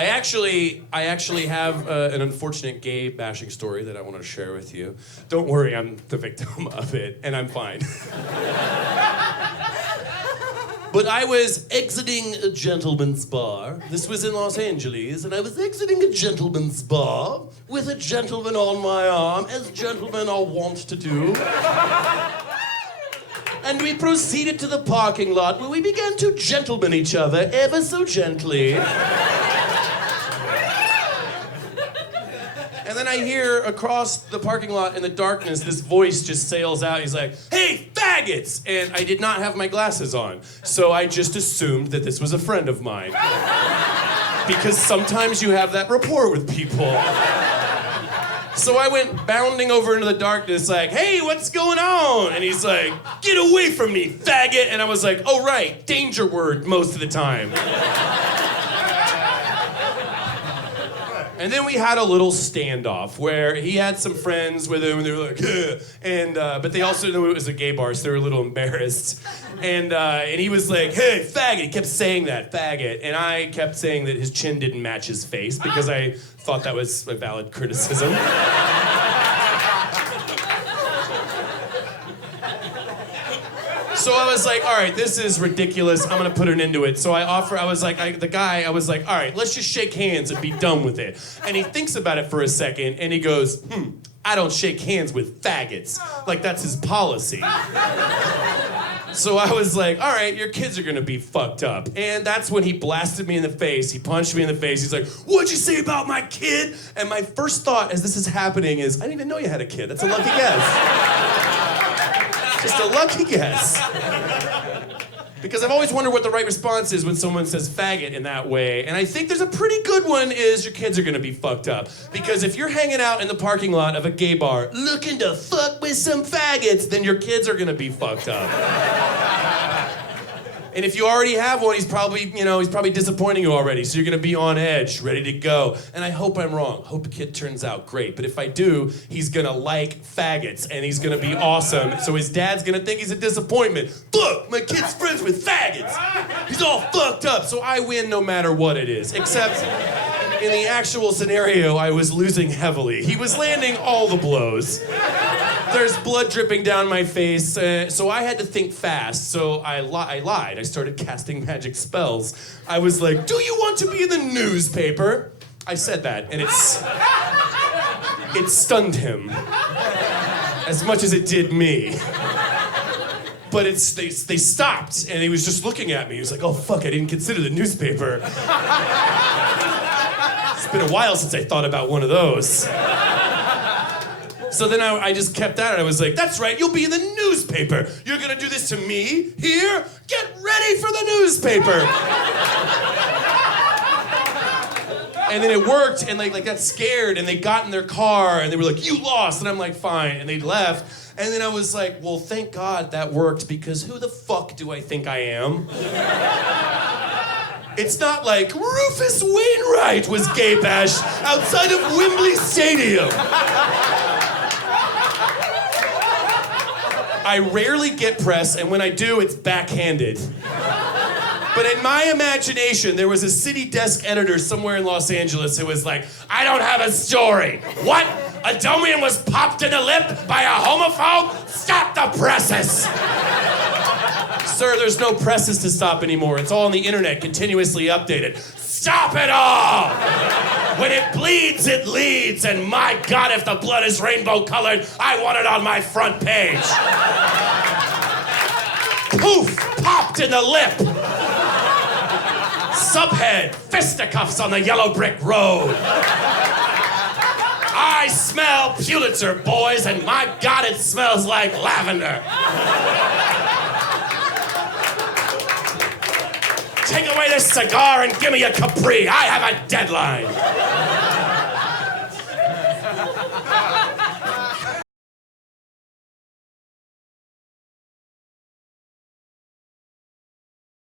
I actually have an unfortunate gay-bashing story that I want to share with you. Don't worry, I'm the victim of it, and I'm fine. But I was exiting a gentleman's bar. This was in Los Angeles, and I was exiting a gentleman's bar with a gentleman on my arm, as gentlemen are wont to do. And we proceeded to the parking lot where we began to gentleman each other ever so gently. And then I hear across the parking lot in the darkness, this voice just sails out. He's like, "Hey, faggots!" And I did not have my glasses on. So I just assumed that this was a friend of mine. Because sometimes you have that rapport with people. So I went bounding over into the darkness like, "Hey, what's going on?" And he's like, "Get away from me, faggot!" And I was like, "Oh, right, danger word most of the time." And then we had a little standoff where he had some friends with him, and they were like, "Ugh." And but they also knew it was a gay bar, so they were a little embarrassed. And he was like, "Hey, faggot!" He kept saying that, faggot, and I kept saying that his chin didn't match his face because I thought that was a valid criticism. So I was like, all right, this is ridiculous. I'm gonna put an end to it. So I was like, all right, let's just shake hands and be done with it. And he thinks about it for a second and he goes, I don't shake hands with faggots. Like that's his policy. So I was like, all right, your kids are gonna be fucked up. And that's when he blasted me in the face. He punched me in the face. He's like, "What'd you say about my kid?" And my first thought as this is happening is, I didn't even know you had a kid. That's a lucky guess. Just a lucky guess. Because I've always wondered what the right response is when someone says faggot in that way. And I think there's a pretty good one is your kids are gonna be fucked up. Because if you're hanging out in the parking lot of a gay bar looking to fuck with some faggots, then your kids are gonna be fucked up. And if you already have one, he's probably disappointing you already. So you're gonna be on edge, ready to go. And I hope I'm wrong. Hope the kid turns out great. But if I do, he's gonna like faggots and he's gonna be awesome. So his dad's gonna think he's a disappointment. Fuck, my kid's friends with faggots. He's all fucked up. So I win no matter what it is. Except in the actual scenario, I was losing heavily. He was landing all the blows. There's blood dripping down my face, so I had to think fast. So I lied. I started casting magic spells. I was like, "Do you want to be in the newspaper?" I said that, and it stunned him as much as it did me. But they stopped, and he was just looking at me. He was like, "Oh fuck, I didn't consider the newspaper." It's been a while since I thought about one of those. So then I just kept at it. I was like, "That's right, you'll be in the newspaper. You're gonna do this to me here? Get ready for the newspaper." And then it worked, and like got scared, and they got in their car, and they were like, "You lost," and I'm like, "Fine," and they left. And then I was like, well, thank God that worked, because who the fuck do I think I am? It's not like Rufus Wainwright was gay bashed outside of Wembley Stadium. I rarely get press, and when I do, it's backhanded. But in my imagination, there was a city desk editor somewhere in Los Angeles who was like, "I don't have a story. What? Adomian was popped in the lip by a homophobe? Stop the presses!" Sir, there's no presses to stop anymore. It's all on the internet, continuously updated. Stop it all! When it bleeds, it leads, and my God, if the blood is rainbow colored, I want it on my front page. Poof! Popped in the lip! Subhead, fisticuffs on the yellow brick road. I smell Pulitzer, boys, and my God, it smells like lavender. Take away this cigar and give me a Capri. I have a deadline.